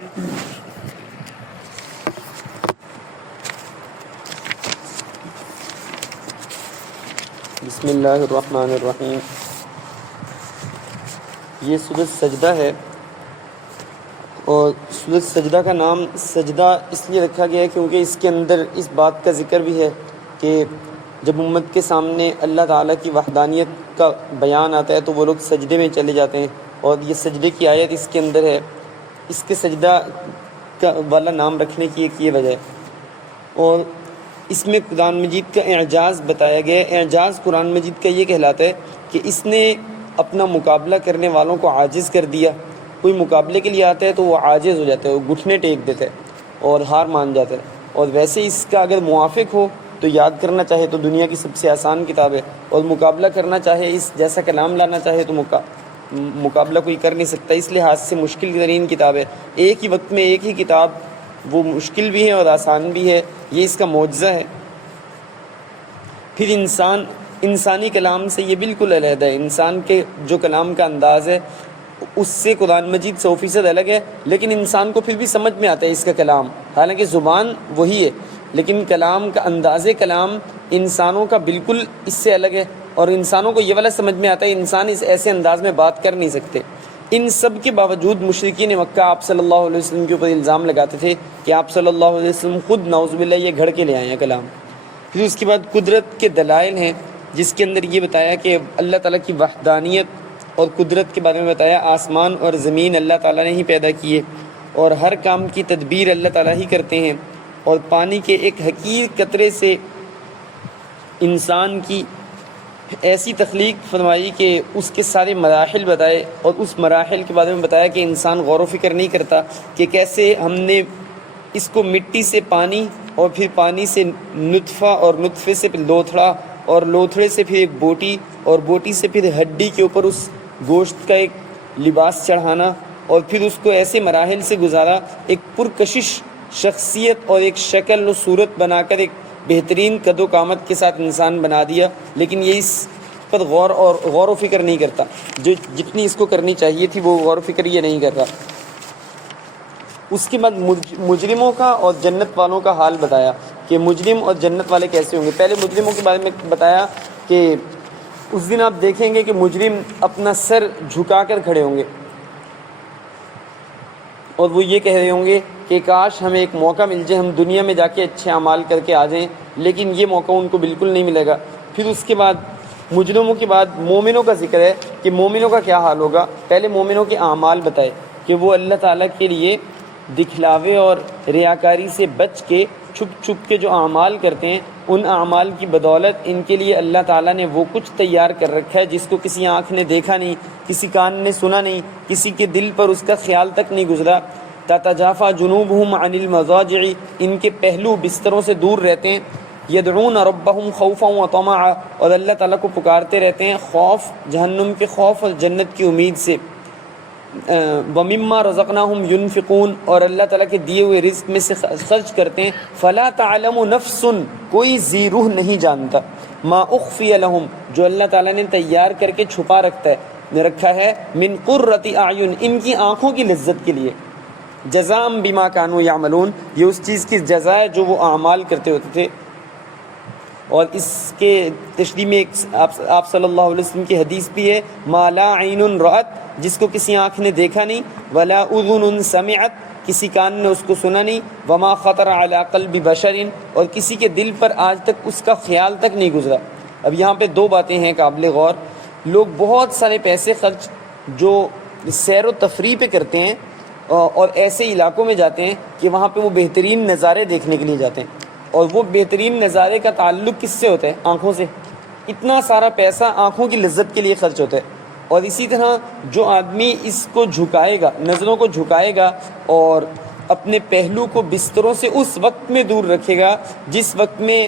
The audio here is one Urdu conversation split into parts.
بسم اللہ الرحمن الرحیم۔ یہ سورۃ سجدہ ہے، اور سورۃ سجدہ کا نام سجدہ اس لیے رکھا گیا ہے کیونکہ اس کے اندر اس بات کا ذکر بھی ہے کہ جب امت کے سامنے اللہ تعالیٰ کی وحدانیت کا بیان آتا ہے تو وہ لوگ سجدے میں چلے جاتے ہیں، اور یہ سجدے کی آیت اس کے اندر ہے۔ اس کے سجدہ کا والا نام رکھنے کی ایک یہ وجہ ہے، اور اس میں قرآن مجید کا اعجاز بتایا گیا ہے۔ اعجاز قرآن مجید کا یہ کہلاتا ہے کہ اس نے اپنا مقابلہ کرنے والوں کو عاجز کر دیا۔ کوئی مقابلے کے لیے آتا ہے تو وہ عاجز ہو جاتا ہے، وہ گھٹنے ٹیک دیتا ہے اور ہار مان جاتا ہے، اور ویسے اس کا اگر موافق ہو تو یاد کرنا چاہے تو دنیا کی سب سے آسان کتاب ہے، اور مقابلہ کرنا چاہے، اس جیسا کلام لانا چاہے تو مقابلہ کوئی کر نہیں سکتا، اس لحاظ سے مشکل ترین کتاب ہے۔ ایک ہی وقت میں ایک ہی کتاب وہ مشکل بھی ہے اور آسان بھی ہے، یہ اس کا معجزہ ہے۔ پھر انسانی کلام سے یہ بالکل علیحدہ ہے۔ انسان کے جو کلام کا انداز ہے اس سے قرآن مجید 100% الگ ہے، لیکن انسان کو پھر بھی سمجھ میں آتا ہے اس کا کلام، حالانکہ زبان وہی ہے، لیکن کلام کا انداز کلام انسانوں کا بالکل اس سے الگ ہے، اور انسانوں کو یہ والا سمجھ میں آتا ہے انسان اس ایسے انداز میں بات کر نہیں سکتے۔ ان سب کے باوجود مشرکین مکہ آپ صلی اللہ علیہ وسلم کے اوپر الزام لگاتے تھے کہ آپ صلی اللہ علیہ وسلم خود نعوذ باللہ یہ گھڑ کے لے آئے ہیں کلام۔ پھر اس کے بعد قدرت کے دلائل ہیں، جس کے اندر یہ بتایا کہ اللہ تعالیٰ کی وحدانیت اور قدرت کے بارے میں بتایا۔ آسمان اور زمین اللہ تعالیٰ نے ہی پیدا کیے، اور ہر کام کی تدبیر اللہ تعالیٰ ہی کرتے ہیں، اور پانی کے ایک حقیر قطرے سے انسان کی ایسی تخلیق فرمائی کہ اس کے سارے مراحل بتائے، اور اس مراحل کے بارے میں بتایا کہ انسان غور و فکر نہیں کرتا کہ کیسے ہم نے اس کو مٹی سے پانی، اور پھر پانی سے نطفہ، اور نطفے سے پھر لوتھڑا، اور لوتھڑے سے پھر ایک بوٹی، اور بوٹی سے پھر ہڈی کے اوپر اس گوشت کا ایک لباس چڑھانا، اور پھر اس کو ایسے مراحل سے گزارا، ایک پرکشش شخصیت اور ایک شکل و صورت بنا کر ایک بہترین قد و قامت کے ساتھ انسان بنا دیا، لیکن یہ اس پر غور و فکر نہیں کرتا، جو جتنی اس کو کرنی چاہیے تھی وہ غور و فکر یہ نہیں کر رہا۔ اس کے بعد مجرموں کا اور جنت والوں کا حال بتایا کہ مجرم اور جنت والے کیسے ہوں گے۔ پہلے مجرموں کے بارے میں بتایا کہ اس دن آپ دیکھیں گے کہ مجرم اپنا سر جھکا کر کھڑے ہوں گے، اور وہ یہ کہہ رہے ہوں گے کہ کاش ہمیں ایک موقع مل جائے، ہم دنیا میں جا کے اچھے اعمال کر کے آ جائیں، لیکن یہ موقع ان کو بالکل نہیں ملے گا۔ پھر اس کے بعد مجرموں کے بعد مومنوں کا ذکر ہے کہ مومنوں کا کیا حال ہوگا۔ پہلے مومنوں کے اعمال بتائے کہ وہ اللہ تعالیٰ کے لیے دکھلاوے اور ریاکاری سے بچ کے چھپ چھپ کے جو اعمال کرتے ہیں، ان اعمال کی بدولت ان کے لیے اللہ تعالیٰ نے وہ کچھ تیار کر رکھا ہے جس کو کسی آنکھ نے دیکھا نہیں، کسی کان نے سنا نہیں، کسی کے دل پر اس کا خیال تک نہیں گزرا۔ تتجافی جنوبہم عن المضاجع، ان کے پہلو بستروں سے دور رہتے ہیں۔ یدعون ربہم خوفا وطمعا، اور اللہ تعالیٰ کو پکارتے رہتے ہیں خوف جہنم کے خوف اور جنت کی امید سے۔ وَمِمَّا رَزَقْنَاهُمْ يُنْفِقُونَ، اور اللہ تعالیٰ کے دیے ہوئے رزق میں سے خرچ کرتے ہیں۔ فَلَا تَعْلَمُ نَفْسٌ، کوئی ذی روح نہیں جانتا، مَا أُخْفِيَ لَهُمْ، جو اللہ تعالیٰ نے تیار کر کے چھپا رکھا ہے، مِنْ قُرَّةِ أَعْيُنٍ، ان کی آنکھوں کی لذت کے لیے، جزاء بما كانوا يعملون، یہ اس چیز کی جزا ہے جو وہ اعمال کرتے ہوتے تھے۔ اور اس کے تشریح میں آپ صلی اللہ علیہ وسلم کی حدیث بھی ہے، ما لا عین رأت، جس کو کسی آنکھ نے دیکھا نہیں، ولا اذن سمعت، کسی کان نے اس کو سنا نہیں، وما خطر علی قلب بشر، اور کسی کے دل پر آج تک اس کا خیال تک نہیں گزرا۔ اب یہاں پہ دو باتیں ہیں قابل غور۔ لوگ بہت سارے پیسے خرچ جو سیر و تفریح پہ کرتے ہیں، اور ایسے علاقوں میں جاتے ہیں کہ وہاں پہ وہ بہترین نظارے دیکھنے کے لیے جاتے ہیں، اور وہ بہترین نظارے کا تعلق کس سے ہوتا ہے؟ آنکھوں سے۔ اتنا سارا پیسہ آنکھوں کی لذت کے لیے خرچ ہوتا ہے۔ اور اسی طرح جو آدمی اس کو جھکائے گا، نظروں کو جھکائے گا اور اپنے پہلو کو بستروں سے اس وقت میں دور رکھے گا جس وقت میں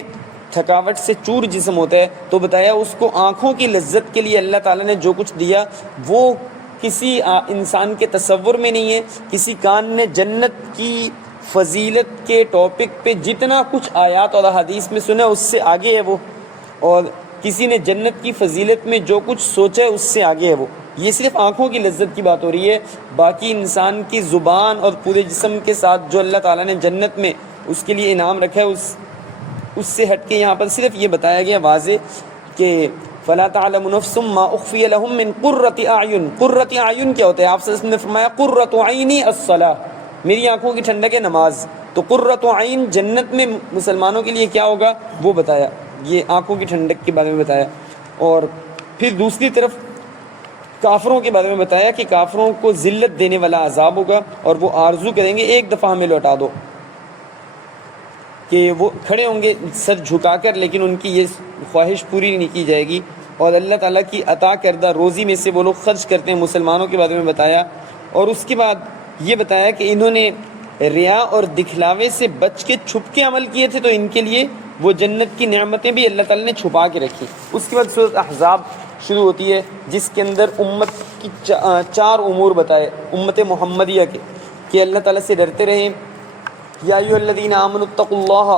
تھکاوٹ سے چور جسم ہوتا ہے، تو بتایا اس کو آنکھوں کی لذت کے لیے اللہ تعالیٰ نے جو کچھ دیا وہ کسی انسان کے تصور میں نہیں ہے۔ کسی کان نے جنت کی فضیلت کے ٹاپک پہ جتنا کچھ آیات اور احادیث میں سنا اس سے آگے ہے وہ، اور کسی نے جنت کی فضیلت میں جو کچھ سوچا ہے اس سے آگے ہے وہ. یہ صرف آنکھوں کی لذت کی بات ہو رہی ہے. باقی انسان کی زبان اور پورے جسم کے ساتھ جو اللہ تعالیٰ نے جنت میں اس کے لیے انعام رکھا ہے اس سے ہٹ کے یہاں پر صرف یہ بتایا گیا واضح کہ فلا تعلم نفس ما اخفی لهم من قرۃ اعین. قرۃ اعین کیا ہوتا ہے؟ آپ صلی اللہ علیہ وسلم نے فرمایا قرۃ عینی الصلاۃ، میری آنکھوں کی ٹھنڈک ہے نماز. تو قرۃ عین جنت میں مسلمانوں کے لیے کیا ہوگا وہ بتایا، یہ آنکھوں کی ٹھنڈک کے بارے میں بتایا. اور پھر دوسری طرف کافروں کے بارے میں بتایا کہ کافروں کو ذلت دینے والا عذاب ہوگا اور وہ آرزو کریں گے ایک دفعہ ہمیں لوٹا دو، کہ وہ کھڑے ہوں گے سر جھکا کر، لیکن ان کی یہ خواہش پوری نہیں کی جائے گی. اور اللہ تعالیٰ کی عطا کردہ روزی میں سے وہ لوگ خرچ کرتے ہیں. مسلمانوں کے بارے میں بتایا. اور اس کے بعد یہ بتایا کہ انہوں نے ریا اور دکھلاوے سے بچ کے چھپ کے عمل کیے تھے تو ان کے لیے وہ جنت کی نعمتیں بھی اللہ تعالیٰ نے چھپا کے رکھی. اس کے بعد سورۃ احزاب شروع ہوتی ہے جس کے اندر امت کی 4 امور بتائے امت محمدیہ کے، کہ اللہ تعالیٰ سے ڈرتے رہیں. یا ایھا الذین آمنوا اتقوا اللہ،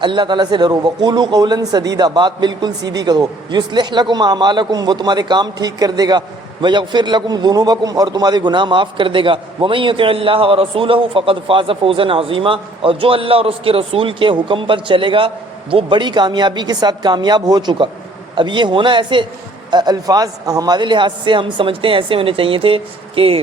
اللہ تعالیٰ سے ڈرو. وقولوا قولا سدیدا، بات بالکل سیدھی کرو. یصلح لکم اعمالکم، وہ تمہارے کام ٹھیک کر دے گا. ویغفر لکم ذنوبکم، اور تمہارے گناہ معاف کر دے گا. ومن یطع اللہ ورسولہ فقد فاز فوزا عظیما، اور جو اللہ اور اس کے رسول کے حکم پر چلے گا وہ بڑی کامیابی کے ساتھ کامیاب ہو چکا. اب یہ ہونا ایسے الفاظ ہمارے لحاظ سے ہم سمجھتے ہیں ایسے ہونے چاہیے تھے کہ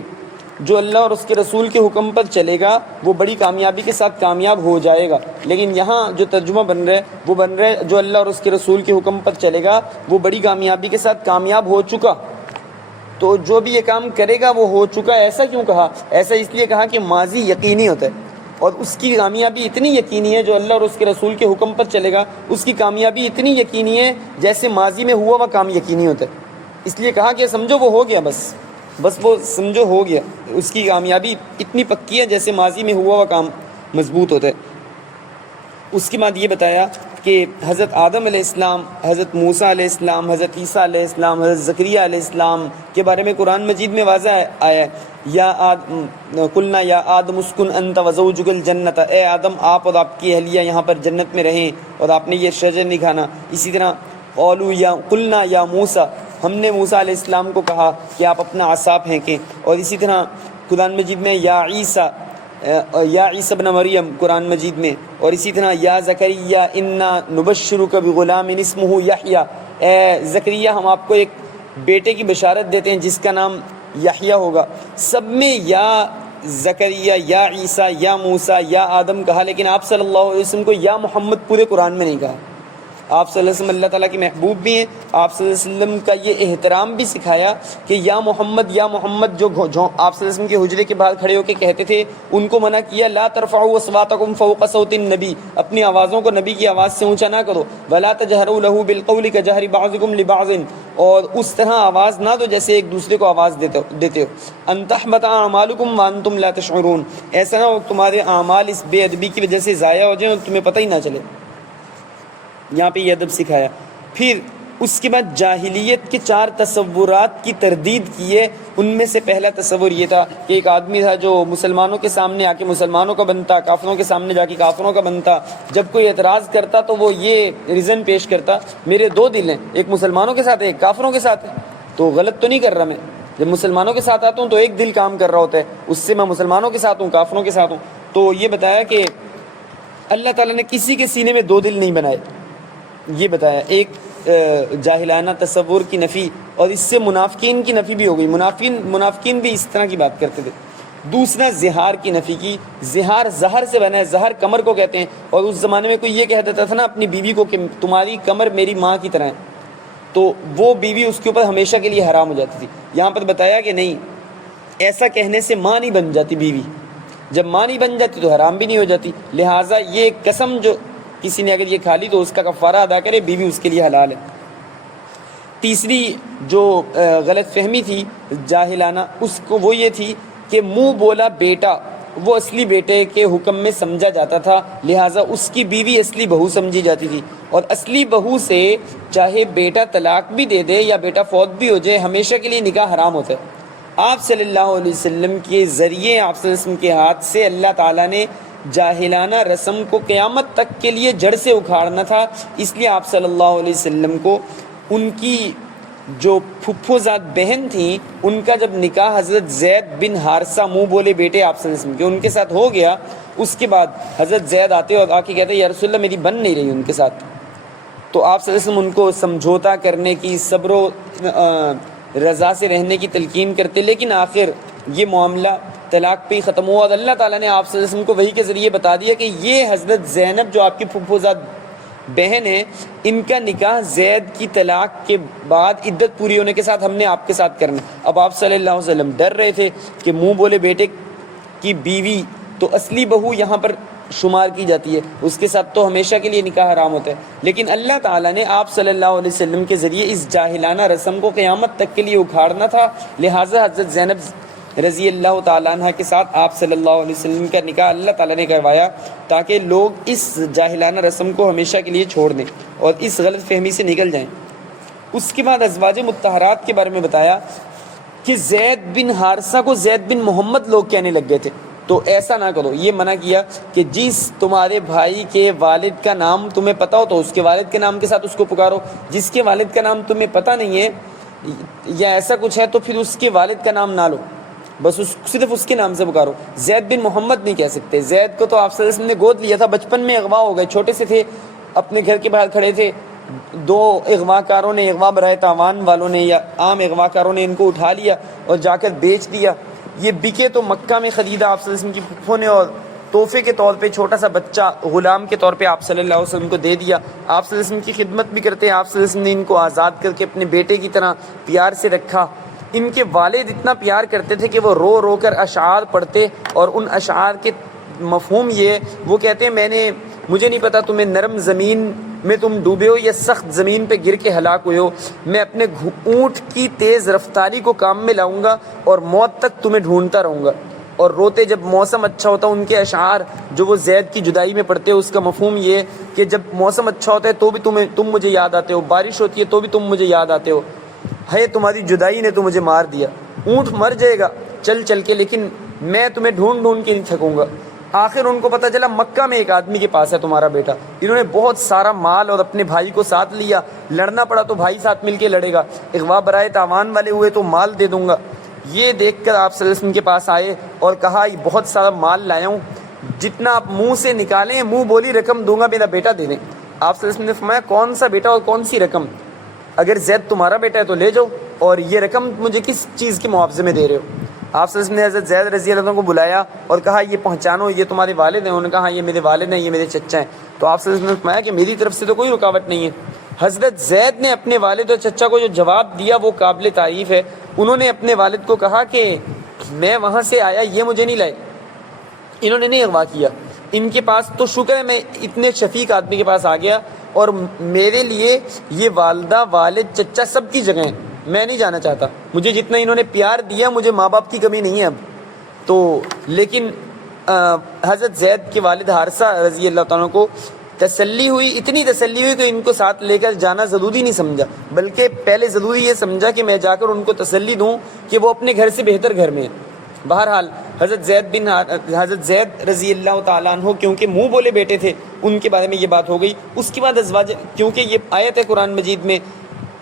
جو اللہ اور اس کے رسول کے حکم پر چلے گا وہ بڑی کامیابی کے ساتھ کامیاب ہو جائے گا. لیکن یہاں جو ترجمہ بن رہا ہے وہ بن رہا ہے جو اللہ اور اس کے رسول کے حکم پر چلے گا وہ بڑی کامیابی کے ساتھ کامیاب ہو چکا. تو جو بھی یہ کام کرے گا وہ ہو چکا. ایسا کیوں کہا؟ ایسا اس لیے کہا کہ ماضی یقینی ہوتا ہے اور اس کی کامیابی اتنی یقینی ہے. جو اللہ اور اس کے رسول کے حکم پر چلے گا اس کی کامیابی اتنی یقینی ہے جیسے ماضی میں ہوا وہ کام یقینی ہوتا ہے. اس لیے کہا کہ سمجھو وہ ہو گیا، بس وہ سمجھو ہو گیا. اس کی کامیابی اتنی پکی ہے جیسے ماضی میں ہوا وہ کام مضبوط ہوتا ہے. اس کے بعد یہ بتایا کہ حضرت آدم علیہ السلام، حضرت موسیٰ علیہ السلام، حضرت عیسیٰ علیہ السلام، حضرت زکریا علیہ السلام کے بارے میں قرآن مجید میں واضح آیا ہے. قلنا یا آدم اسکن انت وزوجک الجنت، اے آدم آپ اور آپ کی اہلیہ یہاں پر جنت میں رہیں اور آپ نے یہ شجر نہیں کھانا. اسی طرح قلنا یا موسیٰ، ہم نے موسیٰ علیہ السلام کو کہا کہ آپ اپنا عصا پھینکیں. اور اسی طرح قرآن مجید میں یا عیسیٰ ابن مریم قرآن مجید میں. اور اسی طرح یا زکریا انا نبشرک بغلام اسمہ یحییٰ، اے زکریا ہم آپ کو ایک بیٹے کی بشارت دیتے ہیں جس کا نام یحییٰ ہوگا. سب میں یا زکریا، یا عیسیٰ، یا موسیٰ، یا آدم کہا، لیکن آپ صلی اللہ علیہ وسلم کو یا محمد پورے قرآن میں نہیں کہا. آپ صلی اللہ علیہ وسلم اللہ تعالیٰ کے محبوب بھی ہیں. آپ صلی اللہ علیہ وسلم کا یہ احترام بھی سکھایا کہ یا محمد جو آپ صلی اللہ علیہ وسلم کے حجرے کے باہر کھڑے ہو کے کہتے تھے ان کو منع کیا. لا ترفعوا اصواتکم فوق صوت النبی، اپنی آوازوں کو نبی کی آواز سے اونچا نہ کرو. ولا تجہروا له بالقول كجهر بعضکم لبعض، اور اس طرح آواز نہ دو جیسے ایک دوسرے کو آواز دیتے ہو. ان تحبط اعمالکم وانتم لا تشعرون، ایسا نہ ہو تمہارے اعمال اس بے ادبی کی وجہ سے ضائع ہو جائیں اور تمہیں پتہ ہی نہ چلے. یہاں پہ یہ ادب سکھایا. پھر اس کے بعد جاہلیت کے 4 تصورات کی تردید کی ہے. ان میں سے پہلا تصور یہ تھا کہ ایک آدمی تھا جو مسلمانوں کے سامنے آ کے مسلمانوں کا بنتا، کافروں کے سامنے جا کے کافروں کا بنتا. جب کوئی اعتراض کرتا تو وہ یہ ریزن پیش کرتا، میرے 2 دل ہیں، ایک مسلمانوں کے ساتھ ہے ایک کافروں کے ساتھ ہے. تو غلط تو نہیں کر رہا میں، جب مسلمانوں کے ساتھ آتا ہوں تو ایک دل کام کر رہا ہوتا ہے، اس سے میں مسلمانوں کے ساتھ ہوں کافروں کے ساتھ ہوں. تو یہ بتایا کہ اللہ تعالیٰ نے کسی کے سینے میں 2 دل نہیں بنائے. یہ بتایا ایک جاہلانہ تصور کی نفی، اور اس سے منافقین کی نفی بھی ہو گئی. منافقین بھی اس طرح کی بات کرتے تھے. دوسرا زہار کی نفی کی. زہار زہر سے بنا ہے، زہر کمر کو کہتے ہیں. اور اس زمانے میں کوئی یہ کہہ دیتا تھا نا اپنی بیوی کو کہ تمہاری کمر میری ماں کی طرح ہے، تو وہ بیوی اس کے اوپر ہمیشہ کے لیے حرام ہو جاتی تھی. یہاں پر بتایا کہ نہیں، ایسا کہنے سے ماں نہیں بن جاتی بیوی، جب ماں نہیں بن جاتی تو حرام بھی نہیں ہو جاتی. لہٰذا یہ قسم جو کسی نے اگر یہ کھا لی تو اس کا کفارہ ادا کرے، بیوی اس کے لیے حلال ہے. تیسری جو غلط فہمی تھی جاہلانہ اس کو وہ یہ تھی کہ منہ بولا بیٹا وہ اصلی بیٹے کے حکم میں سمجھا جاتا تھا، لہٰذا اس کی بیوی اصلی بہو سمجھی جاتی تھی. اور اصلی بہو سے چاہے بیٹا طلاق بھی دے دے یا بیٹا فوت بھی ہو جائے ہمیشہ کے لیے نکاح حرام ہوتا ہے. آپ صلی اللہ علیہ وسلم کے ذریعے، آپ صلی اللہ علیہ وسلم کے ہاتھ سے اللہ تعالیٰ نے جاہلانہ رسم کو قیامت تک کے لیے جڑ سے اکھاڑنا تھا، اس لیے آپ صلی اللہ علیہ وسلم کو ان کی جو پھپھو زاد بہن تھیں ان کا جب نکاح حضرت زید بن حارثہ منہ بولے بیٹے آپ صلی اللہ علیہ وسلم کے ان کے ساتھ ہو گیا، اس کے بعد حضرت زید آتے اور آ کے کہتے یا رسول اللہ میری بن نہیں رہی ان کے ساتھ، تو آپ صلی اللہ علیہ وسلم ان کو سمجھوتا کرنے کی، صبر و رضا سے رہنے کی تلقین کرتے، لیکن آخر یہ معاملہ طلاق پہ ہی ختم ہوا اور اللہ تعالیٰ نے آپ صلی اللہ علیہ وسلم کو وحی کے ذریعے بتا دیا کہ یہ حضرت زینب جو آپ کی پھپھو زاد بہن ہے، ان کا نکاح زید کی طلاق کے بعد عدت پوری ہونے کے ساتھ ہم نے آپ کے ساتھ کرنا۔ اب آپ صلی اللہ علیہ وسلم ڈر رہے تھے کہ منہ بولے بیٹے کی بیوی تو اصلی بہو یہاں پر شمار کی جاتی ہے، اس کے ساتھ تو ہمیشہ کے لیے نکاح حرام ہوتا ہے، لیکن اللہ تعالیٰ نے آپ صلی اللہ علیہ وسلم کے ذریعے اس جاہلانہ رسم کو قیامت تک کے لیے اکھاڑنا تھا، لہٰذا حضرت زینب رضی اللہ تعالیٰ عنہ کے ساتھ آپ صلی اللہ علیہ وسلم کا نکاح اللہ تعالیٰ نے کروایا تاکہ لوگ اس جاہلانہ رسم کو ہمیشہ کے لیے چھوڑ دیں اور اس غلط فہمی سے نکل جائیں۔ اس کے بعد ازواج مطہرات کے بارے میں بتایا کہ زید بن حارثہ کو زید بن محمد لوگ کہنے لگ گئے تھے، تو ایسا نہ کرو، یہ منع کیا کہ جس تمہارے بھائی کے والد کا نام تمہیں پتہ ہو تو اس کے والد کے نام کے ساتھ اس کو پکارو، جس کے والد کا نام تمہیں پتہ نہیں ہے یا ایسا کچھ ہے تو پھر اس کے والد کا نام نہ لو، بس صرف اس کے نام سے پکارو۔ زید بن محمد نہیں کہہ سکتے، زید کو تو آپ صلی اللہ علیہ وسلم نے گود لیا تھا، بچپن میں اغوا ہو گئے، چھوٹے سے تھے، اپنے گھر کے باہر کھڑے تھے، دو اغوا کاروں نے، اغوا برائے تاوان والوں نے یا عام اغوا کاروں نے ان کو اٹھا لیا اور جا کر بیچ دیا، یہ بکے تو مکہ میں خریدا آپ صلی اللہ علیہ وسلم کی پھپھو نے اور تحفے کے طور پہ چھوٹا سا بچہ غلام کے طور پہ آپ صلی اللہ علیہ وسلم کو دے دیا، آپ صلی اللہ علیہ وسلم کی خدمت بھی کرتے ہیں، آپ صلی اللہ علیہ وسلم نے ان کو آزاد کر کے اپنے بیٹے کی طرح پیار سے رکھا۔ ان کے والد اتنا پیار کرتے تھے کہ وہ رو رو کر اشعار پڑھتے اور ان اشعار کے مفہوم یہ وہ کہتے ہیں مجھے نہیں پتا تمہیں نرم زمین میں تم ڈوبے ہو یا سخت زمین پہ گر کے ہلاک ہوئے ہو، میں اپنے اونٹ کی تیز رفتاری کو کام میں لاؤں گا اور موت تک تمہیں ڈھونڈتا رہوں گا۔ اور روتے جب موسم اچھا ہوتا ان کے اشعار جو وہ زید کی جدائی میں پڑھتے اس کا مفہوم یہ کہ جب موسم اچھا ہوتا ہے تو بھی تم مجھے یاد آتے ہو، بارش ہوتی ہے تو بھی تم مجھے یاد آتے ہو، ہے تمہاری جدائی نے تو مجھے مار دیا، اونٹ مر جائے گا چل چل کے لیکن میں تمہیں ڈھونڈ ڈھونڈ کے نہیں تھکوں گا۔ آخر ان کو پتہ چلا مکہ میں ایک آدمی کے پاس ہے تمہارا بیٹا، انہوں نے بہت سارا مال اور اپنے بھائی کو ساتھ لیا، لڑنا پڑا تو بھائی ساتھ مل کے لڑے گا، اغوا برائے تاوان والے ہوئے تو مال دے دوں گا۔ یہ دیکھ کر آپ صلی اللہ علیہ وسلم کے پاس آئے اور کہا یہ بہت سارا مال لایا ہوں، جتنا آپ منہ سے نکالیں منہ بولی رقم دوں گا، میرا بیٹا دے دیں۔ آپ صلی اللہ علیہ وسلم نے فرمایا کون سا بیٹا اور کون سی رقم؟ اگر زید تمہارا بیٹا ہے تو لے جاؤ، اور یہ رقم مجھے کس چیز کے معاوضے میں دے رہے ہو؟ آپ صلی اللہ علیہ وسلم نے حضرت زید رضی اللہ عنہ کو بلایا اور کہا یہ پہچانو یہ تمہارے والد ہیں، انہوں نے کہا یہ میرے والد ہیں، یہ میرے چچا ہیں۔ تو آپ صلی اللہ علیہ وسلم نے فرمایا کہ میری طرف سے تو کوئی رکاوٹ نہیں ہے۔ حضرت زید نے اپنے والد اور چچا کو جو جواب دیا وہ قابل تعریف ہے، انہوں نے اپنے والد کو کہا کہ میں وہاں سے آیا، یہ مجھے نہیں لائے، انہوں نے نہیں اغوا کیا، ان کے پاس تو شکر ہے میں اتنے شفیق آدمی کے پاس آ گیا اور میرے لیے یہ والدہ والد چچا سب کی جگہ ہیں، میں نہیں جانا چاہتا، مجھے جتنا انہوں نے پیار دیا مجھے ماں باپ کی کمی نہیں ہے اب تو۔ لیکن حضرت زید کے والد حارثہ رضی اللہ تعالیٰ کو تسلی ہوئی، اتنی تسلی ہوئی کہ ان کو ساتھ لے کر جانا ضروری نہیں سمجھا، بلکہ پہلے ضروری یہ سمجھا کہ میں جا کر ان کو تسلی دوں کہ وہ اپنے گھر سے بہتر گھر میں ہیں۔ بہرحال حضرت زید رضی اللہ تعالیٰ عنہ کیونکہ منہ بولے بیٹے تھے ان کے بارے میں یہ بات ہو گئی۔ اس کے بعد ازواج، کیونکہ یہ آیت ہے قرآن مجید میں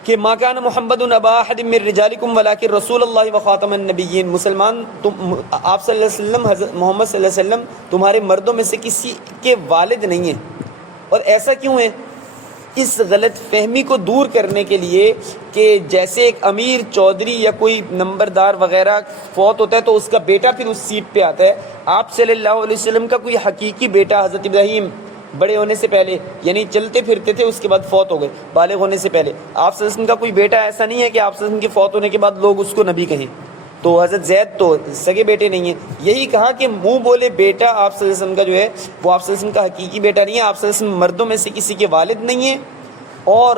کہ ما کان محمد ابا احد من رجالکم ولکن رسول اللہ وخاتم النبیین، مسلمان آپ صلی اللہ علیہ وسلم حضرت محمد صلی اللہ علیہ وسلم تمہارے مردوں میں سے کسی کے والد نہیں ہیں۔ اور ایسا کیوں ہے؟ اس غلط فہمی کو دور کرنے کے لیے کہ جیسے ایک امیر چودھری یا کوئی نمبردار وغیرہ فوت ہوتا ہے تو اس کا بیٹا پھر اس سیٹ پہ آتا ہے، آپ صلی اللہ علیہ وسلم کا کوئی حقیقی بیٹا حضرت ابراہیم بڑے ہونے سے پہلے، یعنی چلتے پھرتے تھے اس کے بعد فوت ہو گئے، بالغ ہونے سے پہلے، آپ صلی اللہ علیہ وسلم کا کوئی بیٹا ایسا نہیں ہے کہ آپ صلی اللہ علیہ وسلم کے فوت ہونے کے بعد لوگ اس کو نبی کہیں، تو حضرت زید تو سگے بیٹے نہیں ہیں۔ یہی کہا کہ منہ بولے بیٹا آپ صلی اللہ علیہ وسلم کا جو ہے وہ آپ صلی اللہ علیہ وسلم کا حقیقی بیٹا نہیں ہے، آپ صلی اللہ علیہ وسلم مردوں میں سے کسی کے والد نہیں ہیں، اور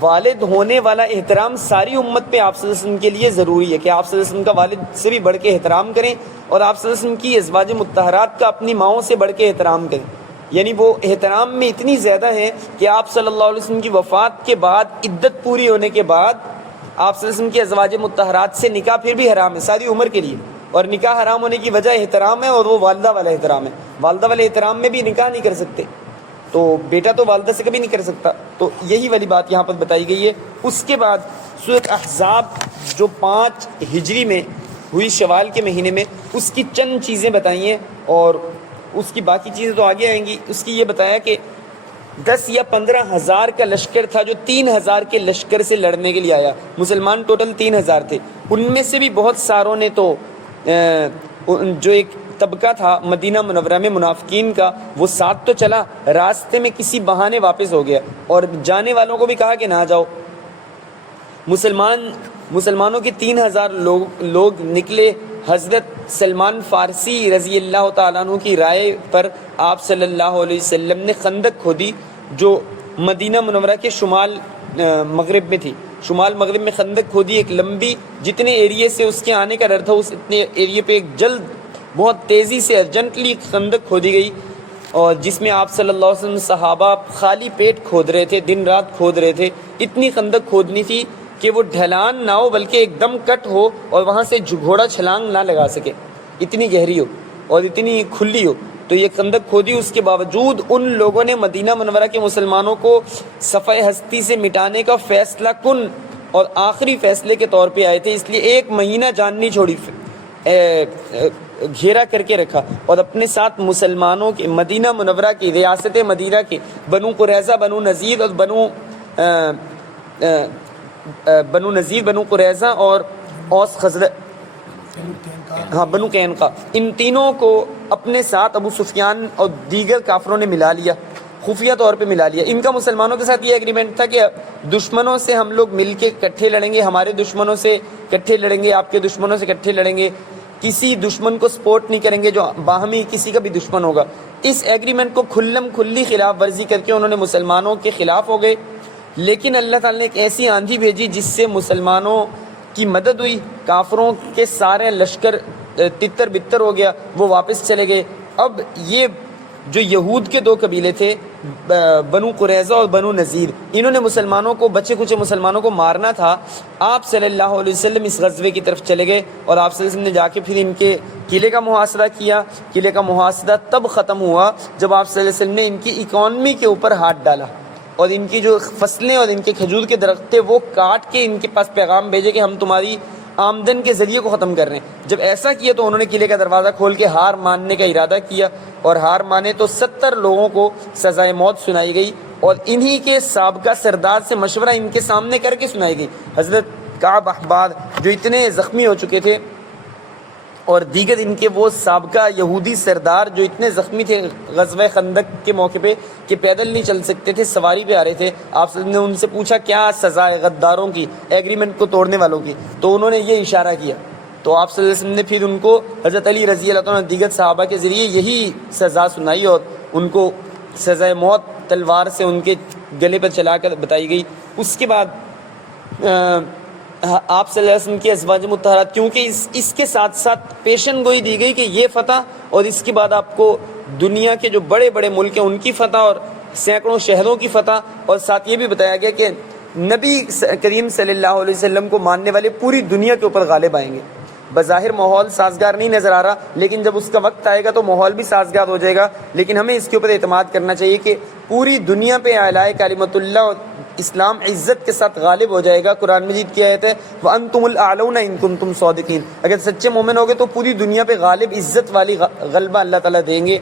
والد ہونے والا احترام ساری امت پہ آپ صلی اللہ علیہ وسلم کے لیے ضروری ہے کہ آپ صلی اللہ علیہ وسلم کا والد سے بھی بڑھ کے احترام کریں اور آپ صلی اللہ علیہ وسلم کی ازواج مطہرات کا اپنی ماؤں سے بڑھ کے احترام کریں، یعنی وہ احترام میں اتنی زیادہ ہیں کہ آپ صلی اللہ علیہ وسلم کی وفات کے بعد عدت پوری ہونے کے بعد آپ صلی اللہ علیہ وسلم کی ازواج مطہرات سے نکاح پھر بھی حرام ہے ساری عمر کے لیے، اور نکاح حرام ہونے کی وجہ احترام ہے، اور وہ والدہ والا احترام ہے. والدہ والے احترام میں بھی نکاح نہیں کر سکتے، تو بیٹا تو والدہ سے کبھی نہیں کر سکتا. تو یہی والی بات یہاں پر بتائی گئی ہے. اس کے بعد سورۃ احزاب جو 5 ہجری میں ہوئی شوال کے مہینے میں، اس کی چند چیزیں بتائی ہیں، اور اس کی باقی چیزیں تو آگے آئیں گی. اس کی یہ بتایا کہ 10 یا 15 ہزار کا لشکر تھا جو 3000 کے لشکر سے لڑنے کے لیے آیا. مسلمان ٹوٹل 3000 تھے، ان میں سے بھی بہت ساروں نے تو جو ایک طبقہ تھا مدینہ منورہ میں منافقین کا، وہ ساتھ تو چلا، راستے میں کسی بہانے واپس ہو گیا، اور جانے والوں کو بھی کہا کہ نہ جاؤ. مسلمانوں کے 3000 لوگ نکلے. حضرت سلمان فارسی رضی اللہ تعالیٰ عنہ کی رائے پر آپ صلی اللہ علیہ وسلم نے خندق کھودی جو مدینہ منورہ کے شمال مغرب میں تھی. شمال مغرب میں خندق کھودی ایک لمبی، جتنے ایریے سے اس کے آنے کا ڈر تھا اس اتنے ایریے پہ ایک جلد بہت تیزی سے ارجنٹلی خندق کھودی گئی، اور جس میں آپ صلی اللہ علیہ وسلم صحابہ خالی پیٹ کھود رہے تھے، دن رات کھود رہے تھے. اتنی خندق کھودنی تھی کہ وہ ڈھلان نہ ہو بلکہ ایک دم کٹ ہو اور وہاں سے گھوڑا چھلانگ نہ لگا سکے، اتنی گہری ہو اور اتنی کھلی ہو. تو یہ خندق کھودی. اس کے باوجود ان لوگوں نے مدینہ منورہ کے مسلمانوں کو صفحہ ہستی سے مٹانے کا فیصلہ کن اور آخری فیصلے کے طور پہ آئے تھے، اس لیے 1 مہینہ جان نہیں چھوڑی، گھیرا کر کے رکھا. اور اپنے ساتھ مسلمانوں کے مدینہ منورہ کی ریاست مدینہ کے بنو قریظہ، بنو نذیر اور بنو قریظہ اور اوس خزرج، بنو قینقاع، ان تینوں کو اپنے ساتھ ابو سفیان اور دیگر کافروں نے ملا لیا، خفیہ طور پہ ملا لیا. ان کا مسلمانوں کے ساتھ یہ ایگریمنٹ تھا کہ دشمنوں سے ہم لوگ مل کے اکٹھے لڑیں گے، ہمارے دشمنوں سے اکٹھے لڑیں گے، آپ کے دشمنوں سے اکٹھے لڑیں گے، کسی دشمن کو سپورٹ نہیں کریں گے جو باہمی کسی کا بھی دشمن ہوگا. اس ایگریمنٹ کو کھلی خلاف ورزی کر کے انہوں نے مسلمانوں کے خلاف ہو گئے. لیکن اللہ تعالیٰ نے ایک ایسی آندھی بھیجی جس سے مسلمانوں کی مدد ہوئی. کافروں کے سارے لشکر تتر بتر ہو گیا، وہ واپس چلے گئے. اب یہ جو یہود کے 2 قبیلے تھے، بنو قریظہ اور بنو نذیر، انہوں نے مسلمانوں کو، بچے کچے مسلمانوں کو مارنا تھا. آپ صلی اللہ علیہ وسلم اس غزوے کی طرف چلے گئے، اور آپ صلی اللہ علیہ وسلم نے جا کے پھر ان کے قلعے کا محاصرہ کیا. قلعے کا محاصرہ تب ختم ہوا جب آپ صلی اللہ علیہ وسلم نے ان کی اکانومی کے اوپر ہاتھ ڈالا، اور ان کی جو فصلیں اور ان کے کھجور کے درخت تھے وہ کاٹ کے ان کے پاس پیغام بھیجے کہ ہم تمہاری آمدن کے ذریعے کو ختم کر رہے ہیں. جب ایسا کیا تو انہوں نے قلعے کا دروازہ کھول کے ہار ماننے کا ارادہ کیا، اور ہار مانے تو 70 لوگوں کو سزائے موت سنائی گئی، اور انہی کے سابقہ سردار سے مشورہ ان کے سامنے کر کے سنائی گئی. حضرت کعب احبار جو اتنے زخمی ہو چکے تھے، اور دیگر ان کے وہ سابقہ یہودی سردار جو اتنے زخمی تھے غزوہ خندق کے موقع پہ کہ پیدل نہیں چل سکتے تھے، سواری پہ آ رہے تھے، آپ صلی اللہ علیہ وسلم نے ان سے پوچھا کیا سزا ہے غداروں کی، ایگریمنٹ کو توڑنے والوں کی، تو انہوں نے یہ اشارہ کیا. تو آپ صلی اللہ علیہ وسلم نے پھر ان کو حضرت علی رضی اللہ عنہ دیگر صحابہ کے ذریعے یہی سزا سنائی، اور ان کو سزائے موت تلوار سے ان کے گلے پر چلا کر بتائی گئی. اس کے بعد آپ صلی اللہ علیہ وسلم کی ازواج مطہرات، کیونکہ اس کے ساتھ ساتھ پیشن گوئی دی گئی کہ یہ فتح، اور اس کے بعد آپ کو دنیا کے جو بڑے بڑے ملک ہیں ان کی فتح اور سینکڑوں شہروں کی فتح، اور ساتھ یہ بھی بتایا گیا کہ نبی کریم صلی اللہ علیہ وسلم کو ماننے والے پوری دنیا کے اوپر غالب آئیں گے. بظاہر ماحول سازگار نہیں نظر آ رہا، لیکن جب اس کا وقت آئے گا تو ماحول بھی سازگار ہو جائے گا. لیکن ہمیں اس کے اوپر اعتماد کرنا چاہیے کہ پوری دنیا پہ اعلاء کلمۃ اللہ اور اسلام عزت کے ساتھ غالب ہو جائے گا. قرآن مجید کی آیت ہے وَأَنْتُمُ الْأَعْلَوْنَ إِن كُنتُمْ صَادِقِينَ، اگر سچے مومن ہوگے تو پوری دنیا پہ غالب عزت والی غلبہ اللہ تعالیٰ دیں گے.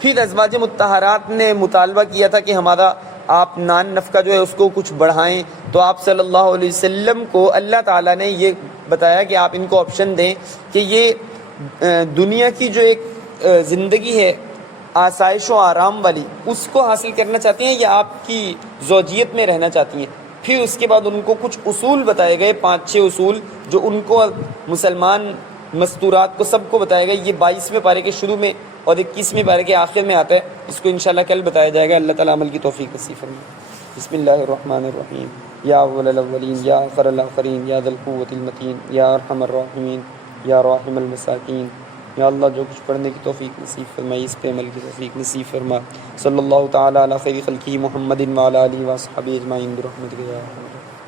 پھر ازواج مطہرات نے مطالبہ کیا تھا کہ ہمارا آپ نان نفقہ جو ہے اس کو کچھ بڑھائیں، تو آپ صلی اللہ علیہ وسلم کو اللہ تعالیٰ نے یہ بتایا کہ آپ ان کو آپشن دیں کہ یہ دنیا کی جو ایک زندگی ہے آسائش و آرام والی، اس کو حاصل کرنا چاہتی ہیں یا آپ کی زوجیت میں رہنا چاہتی ہیں. پھر اس کے بعد ان کو کچھ اصول بتائے گئے، 5-6 اصول جو ان کو مسلمان مستورات کو سب کو بتائے گئے. یہ 22ویں پارے کے شروع میں اور 21ویں پارے کے آخر میں آتا ہے. اس کو انشاءاللہ کل بتایا جائے گا. اللہ تعالیٰ عمل کی توفیق نصیب فرمائے. بسم اللہ الرحمن الرحیم. یا اول الاولین یا آخر الاخرین یا ذی القوۃ المتین یا ارحم الراحمین یا راحم المساکین. یا اللہ جو کچھ پڑھنے کی توفیق نصیب فرمائی، اس پہ عمل کی توفیق نصیب فرما. صلی اللہ تعالیٰ علی خیر خلقہ محمد وعلی آلہ وصحبہ اجمعین برحمتک یا ارحم الراحمین.